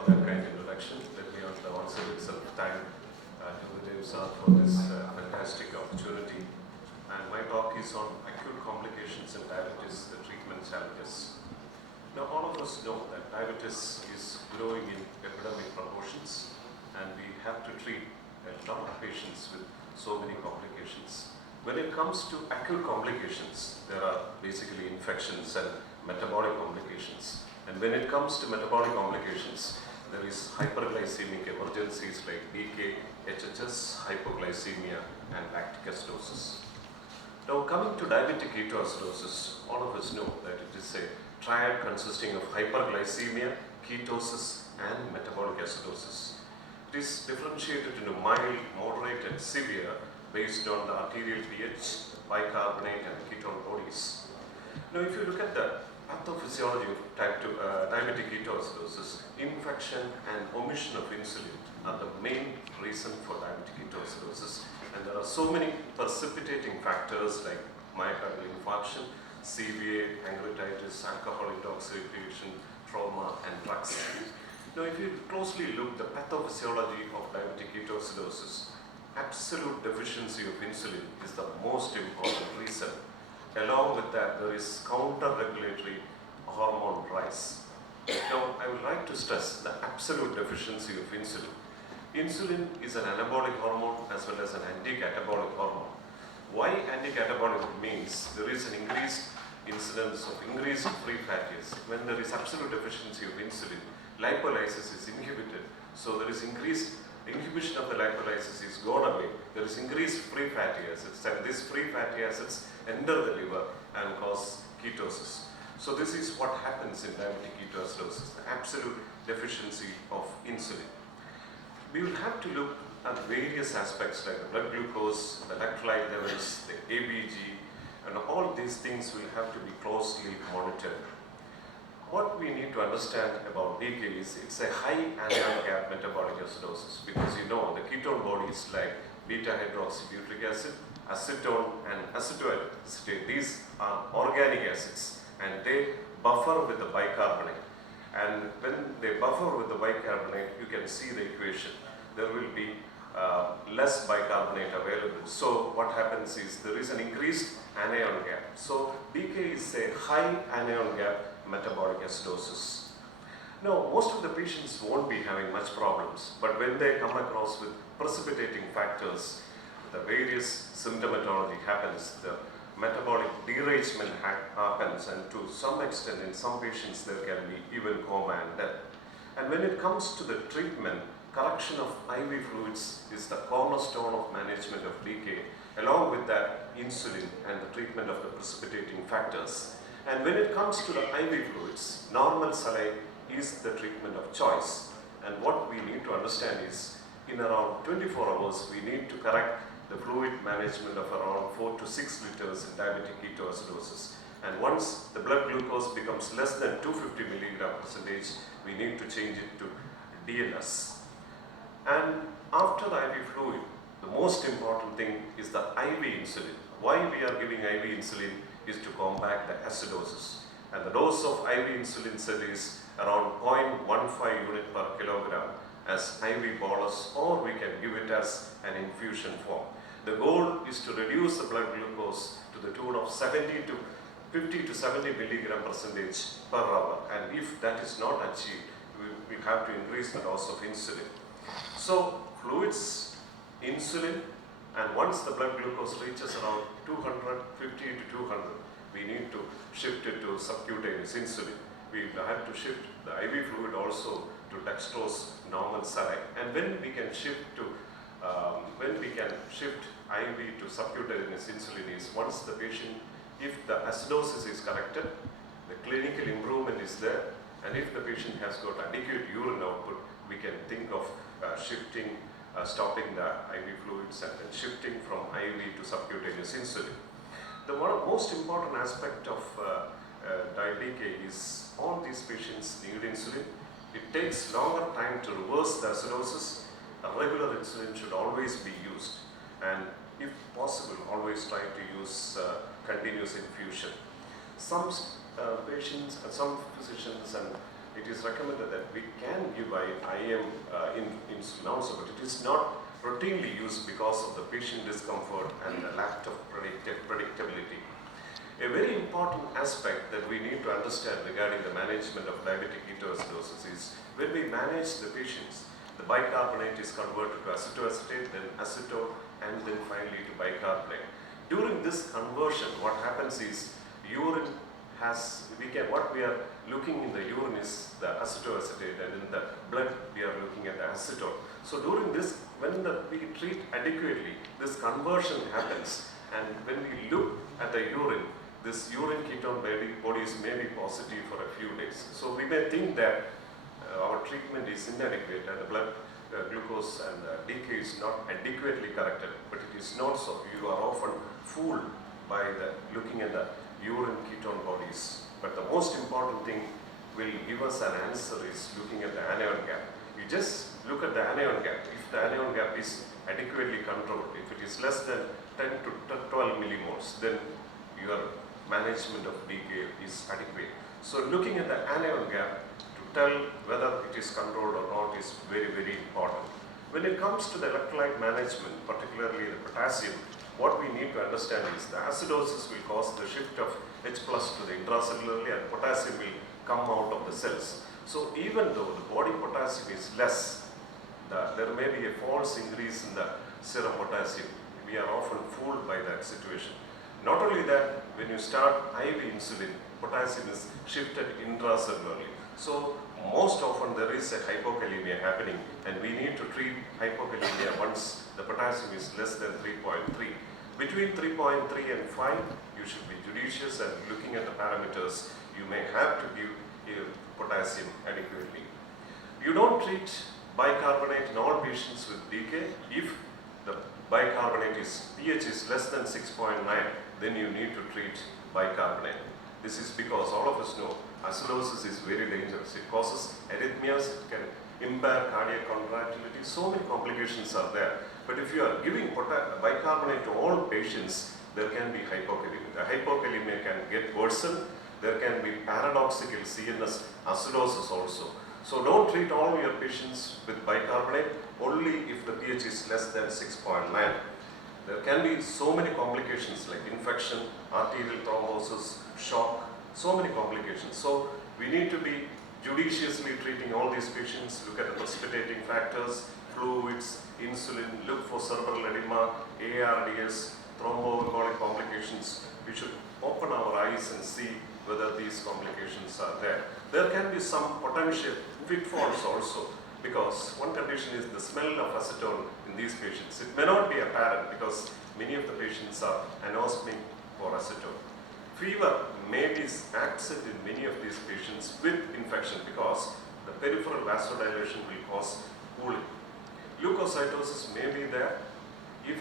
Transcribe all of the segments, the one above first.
for that kind introduction. Let me at the onset itself thank Dev sir for this fantastic opportunity. And my talk is on acute complications in diabetes, the treatment challenges. Now, all of us know that diabetes is growing in epidemic proportions, and we have to treat a lot of patients with so many complications. When it comes to acute complications, there are basically infections and metabolic complications. And when it comes to metabolic complications, there is hyperglycemic emergencies like DK, HHS, hypoglycemia, and lactic acidosis. Now, coming to diabetic ketoacidosis, all of us know that it is a triad consisting of hyperglycemia, ketosis, and metabolic acidosis. It is differentiated into mild, moderate, and severe based on the arterial pH, bicarbonate, and ketone bodies. Now, if you look at the pathophysiology of type 2 diabetic ketoacidosis, infection and omission of insulin are the main reason for diabetic ketoacidosis. And there are so many precipitating factors like myocardial infarction, CVA, pancreatitis, alcohol intoxication, trauma, and drugs. Now, if you closely look at the pathophysiology of diabetic ketoacidosis, absolute deficiency of insulin is the most important reason. Along with that, there is counter-regulatory hormone rise. Now, I would like to stress the absolute deficiency of insulin. Insulin is an anabolic hormone as well as an anti-catabolic hormone. Why anti-catabolic means there is an increased incidence of increased free fatty acids. When there is absolute deficiency of insulin, lipolysis is inhibited. So there is increased inhibition of the lipolysis is gone away. There is increased free fatty acids, and these free fatty acids enter the liver and cause ketosis. So this is what happens in diabetic ketoacidosis, the absolute deficiency of insulin. We will have to look at various aspects like the blood glucose, the electrolyte levels, the ABG, and all these things will have to be closely monitored. What we need to understand about DK is it's a high anion gap metabolic acidosis, because you know the ketone bodies like beta hydroxybutyric acid, acetone, and acetoacetate, these are organic acids and they buffer with the bicarbonate. And when they buffer with the bicarbonate, you can see the equation. There will be less bicarbonate available. So what happens is there is an increased anion gap. So DK is a high anion gap metabolic acidosis. Now, most of the patients won't be having much problems, but when they come across with precipitating factors, the various symptomatology happens, the metabolic derangement happens, and to some extent in some patients there can be even coma and death. And when it comes to the treatment, correction of IV fluids is the cornerstone of management of DK. Along with that, insulin and the treatment of the precipitating factors. And when it comes to the IV fluids, normal saline is the treatment of choice. And what we need to understand is, in around 24 hours, we need to correct the fluid management of around 4 to 6 liters in diabetic ketoacidosis. And once the blood glucose becomes less than 250 milligram percentage, we need to change it to DNS. And after the IV fluid, the most important thing is the IV insulin. Why we are giving IV insulin is to combat the acidosis. And the dose of IV insulin is around 0.15 unit per kilogram as IV bolus, or we can give it as an infusion form. The goal is to reduce the blood glucose to the tune of 50 to 70 milligram percentage per hour. And if that is not achieved, we have to increase the dose of insulin. So fluids, insulin, and once the blood glucose reaches around 250 to 200, we need to shift it to subcutaneous insulin. We have to shift the IV fluid also to dextrose normal saline. And when we can shift IV to subcutaneous insulin is once the patient, if the acidosis is corrected, the clinical improvement is there, and if the patient has got adequate urine output, we can think of stopping the IV fluids and then shifting from IV to subcutaneous insulin. The most important aspect of DK is all these patients need insulin. It takes longer time to reverse the acidosis. A regular insulin should always be used, and if possible, always try to use continuous infusion. Some patients, some physicians and it is recommended that we can give IM insulin also, but it is not routinely used because of the patient discomfort and the lack of predictability. A very important aspect that we need to understand regarding the management of diabetic ketoacidosis is when we manage the patients, the bicarbonate is converted to acetoacetate, then acetone, and then finally to bicarbonate. During this conversion, what happens is urine has, what we are looking in the urine is the acetoacetate, and in the blood we are looking at the acetone. So during this, when we treat adequately, this conversion happens, and when we look at the urine, this urine ketone bodies may be positive for a few days. So we may think that our treatment is inadequate and the blood glucose and decay is not adequately corrected, but it is not so. You are often fooled by looking at the urine ketone bodies. But the most important thing will give us an answer is looking at the anion gap. You just look at the anion gap. If the anion gap is adequately controlled, if it is less than 10 to 12 millimoles, then your management of decay is adequate. So looking at the anion gap to tell whether it is controlled or not is very, very important. When it comes to the electrolyte management, particularly the potassium, what we need to understand is the acidosis will cause the shift of H plus to the intracellularly, and potassium will come out of the cells. So even though the body potassium is less, there may be a false increase in the serum potassium. We are often fooled by that situation. Not only that, when you start IV insulin, potassium is shifted intracellularly. So most often there is a hypokalemia happening, and we need to treat hypokalemia once the potassium is less than 3.3. Between 3.3 and 5, you should be judicious, and looking at the parameters, you may have to give potassium adequately. You don't treat bicarbonate in all patients with decay. If the bicarbonate pH is less than 6.9, then you need to treat bicarbonate. This is because all of us know acidosis is very dangerous. It causes arrhythmias, it can impair cardiac contractility, so many complications are there. But if you are giving bicarbonate to all patients, there can be hypokalemia. The hypokalemia can get worsened. There can be paradoxical CNS acidosis also. So don't treat all your patients with bicarbonate only if the pH is less than 6.9. There can be so many complications like infection, arterial thrombosis, shock, so many complications. So we need to be judiciously treating all these patients, look at the precipitating factors, fluids, insulin, look for cerebral edema, ARDS, thromboembolic complications. We should open our eyes and see whether these complications are there. There can be some potential pitfalls also, because one condition is the smell of acetone in these patients. It may not be apparent because many of the patients are anosmic for acetone. Fever may be absent in many of these patients with infection because the peripheral vasodilation will cause cooling. Leukocytosis may be there. If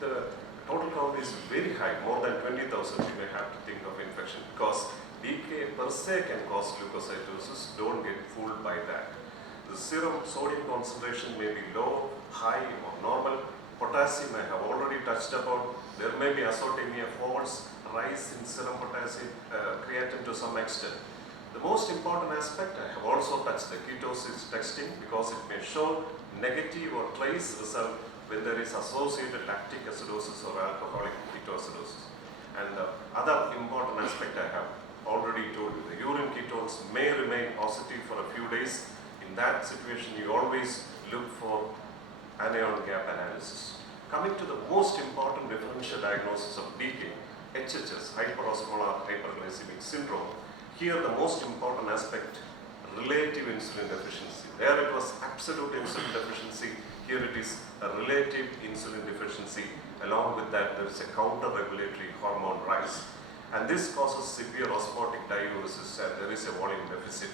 the total count is very high, more than 20,000, we may have to think of infection, because decay per se can cause leukocytosis. Don't get fooled by that. The serum sodium concentration may be low, high, or normal. Potassium I have already touched about. There may be azotemia falls, rise in serum potassium, creatine to some extent. The most important aspect, I have also touched the ketosis testing, because it may show negative or trace result when there is associated lactic acidosis or alcoholic ketoacidosis. And the other important aspect I have already told you, the urine ketones may remain positive for a few days. In that situation, you always look for anion gap analysis. Coming to the most important differential diagnosis of decay, HHS, hyperosmolar hyperglycemic syndrome. Here the most important aspect, relative insulin deficiency. There it was absolute insulin deficiency. Here it is a relative insulin deficiency. Along with that, there is a counter-regulatory hormone rise. And this causes severe osmotic diuresis, and there is a volume deficit.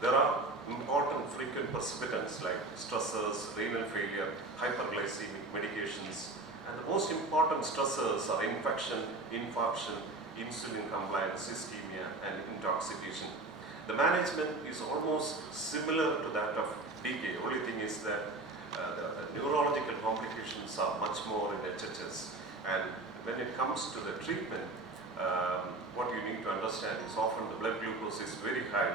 There are important frequent precipitants like stressors, renal failure, hyperglycemic medications, and the most important stressors are infection, infarction, insulin compliance, ischemia, and intoxication. The management is almost similar to that of decay. Only thing is that the neurological complications are much more in HHS. And when it comes to the treatment, what you need to understand is often the blood glucose is very high,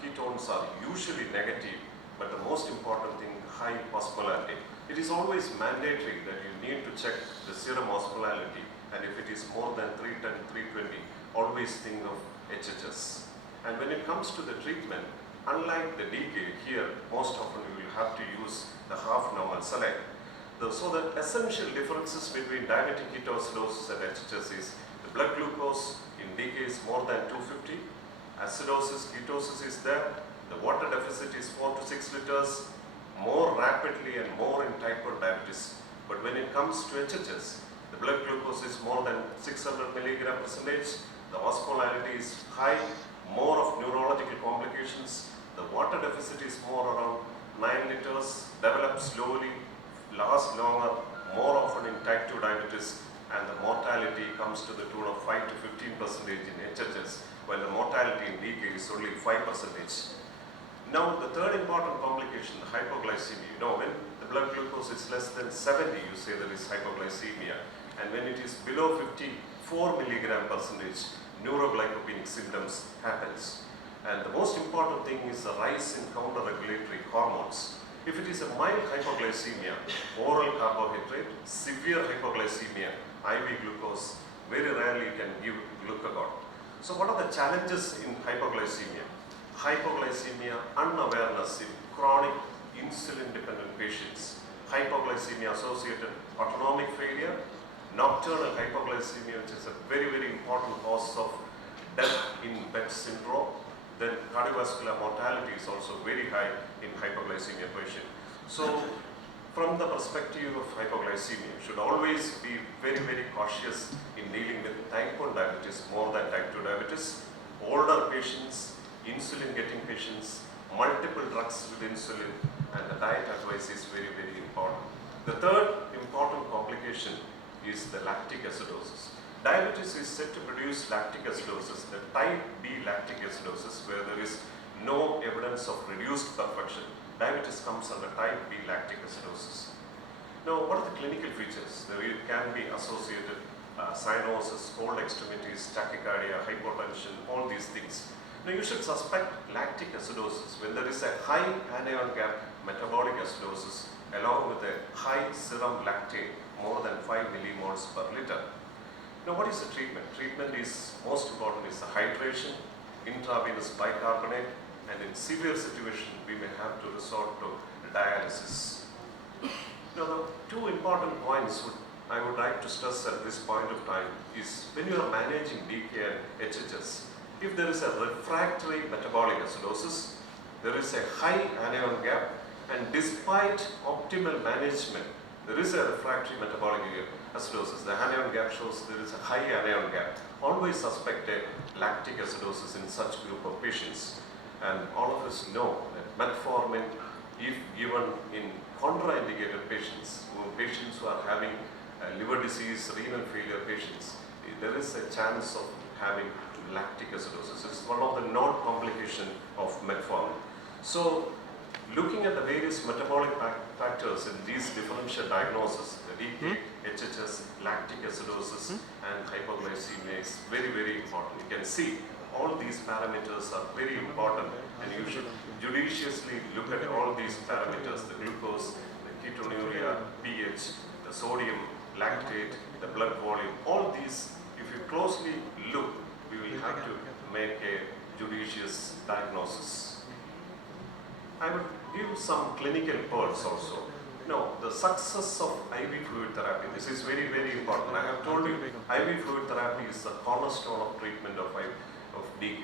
ketones are usually negative, but the most important thing, high osmolality. It is always mandatory that you need to check the serum osmolality, and if it is more than 310, 320, always think of HHS. And when it comes to the treatment, unlike the DK, here most often you will have to use the half normal saline. So the essential differences between diabetic ketoacidosis and HHS is the blood glucose in DK is more than 250, acidosis, ketosis is there, the water deficit is 4 to 6 liters, more rapidly and more in type 1 diabetes. But when it comes to HHS, the blood glucose is more than 600 milligram percentage, the osmolality is high, more of neurological complications, the water deficit is more around 9 liters, develops slowly, lasts longer, more often in type 2 diabetes, and the mortality comes to the tune of 5 to 15% in HHS, while the mortality in DK is only 5%. Now, the third important complication, the hypoglycemia. You know, when the blood glucose is less than 70, you say there is hypoglycemia, and when it is below 54 milligram percentage, neuroglycopenic symptoms happens. And the most important thing is the rise in counter-regulatory hormones. If it is a mild hypoglycemia, oral carbohydrate, severe hypoglycemia, IV glucose, very rarely you can give glucagon. So what are the challenges in hypoglycemia? Hypoglycemia unawareness in chronic insulin-dependent patients, hypoglycemia associated autonomic failure, nocturnal hypoglycemia, which is a very, very important cause of death in Beck syndrome. Then cardiovascular mortality is also very high in hypoglycemia patient. So from the perspective of hypoglycemia, you should always be very, very cautious in dealing with type 1 diabetes more than type 2 diabetes. Older patients, insulin getting patients, multiple drugs with insulin, and the diet advice is very, very important. The third important complication is the lactic acidosis. Diabetes is said to produce lactic acidosis, the type B lactic acidosis, where there is no evidence of reduced perfection. Diabetes comes under type B lactic acidosis. Now, what are the clinical features? There can be associated cyanosis, cold extremities, tachycardia, hypotension, all these things. Now, you should suspect lactic acidosis when there is a high anion gap metabolic acidosis along with a high serum lactate, more than 5 millimoles per liter. Now, what is the treatment? Treatment is, most important is the hydration, intravenous bicarbonate, and in severe situation, we may have to resort to dialysis. Now, the two important points I would like to stress at this point of time is when you are managing DK and HHS, if there is a refractory metabolic acidosis, there is a high anion gap, and despite optimal management, there is a refractory metabolic acidosis. The anion gap shows there is a high anion gap. Always suspect a lactic acidosis in such group of patients. And all of us know that metformin, if given in contraindicated patients who are having liver disease, renal failure patients, there is a chance of having lactic acidosis. It's one of the known complications of metformin. So, looking at the various metabolic factors in these differential diagnoses, the DK, HHS, lactic acidosis, and hypoglycemia is very, very important. You can see all these parameters are very important, and you should judiciously look at all these parameters, the glucose, the ketonuria, pH, the sodium, lactate, the blood volume, all these, if you closely look, we will have to make a judicious diagnosis. I would give some clinical pearls also. No, the success of IV fluid therapy, this is very, very important. I have told you, IV fluid therapy is the cornerstone of treatment of DK.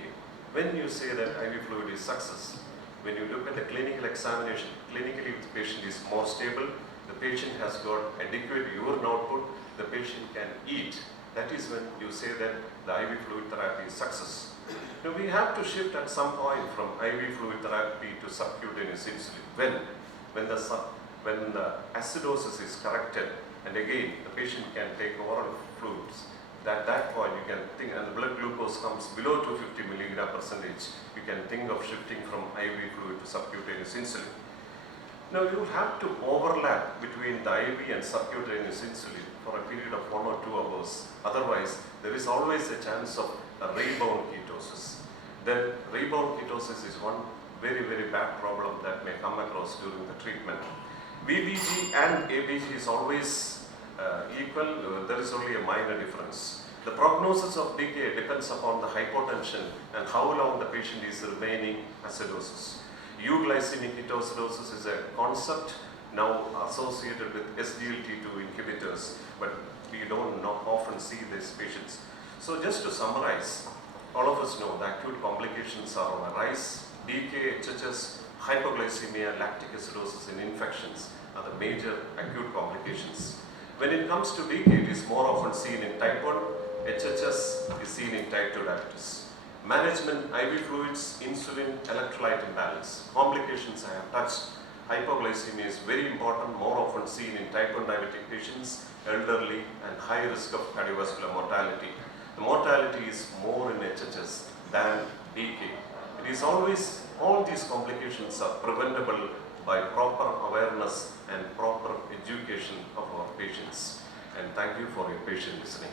When you say that IV fluid is success, when you look at the clinical examination, clinically the patient is more stable, the patient has got adequate urine output, the patient can eat. That is when you say that the IV fluid therapy is success. Now we have to shift at some point from IV fluid therapy to subcutaneous insulin. When the acidosis is corrected, and again the patient can take oral fluids, at that point you can think, and the blood glucose comes below 250 milligram percentage, you can think of shifting from IV fluid to subcutaneous insulin. Now you have to overlap between the IV and subcutaneous insulin for a period of 1 or 2 hours. Otherwise, there is always a chance of a rebound ketosis. Then rebound ketosis is one very, very bad problem that may come across during the treatment. VBG and ABG is always equal, there is only a minor difference. The prognosis of decay depends upon the hypotension and how long the patient is remaining acidosis. Euglycemic ketoacidosis is a concept now associated with SGLT2 inhibitors, but we don't often see these patients. So just to summarize, all of us know the acute complications are on a rise. DK, HHS, hypoglycemia, lactic acidosis in infections are the major acute complications. When it comes to DK, it is more often seen in type 1, HHS is seen in type 2 diabetes. Management, IV fluids, insulin, electrolyte imbalance. Complications I have touched. Hypoglycemia is very important, more often seen in type 1 diabetic patients, elderly and high risk of cardiovascular mortality. The mortality is more in HHS than DK. It is always, all these complications are preventable by proper awareness and proper education of our patients. And thank you for your patient listening.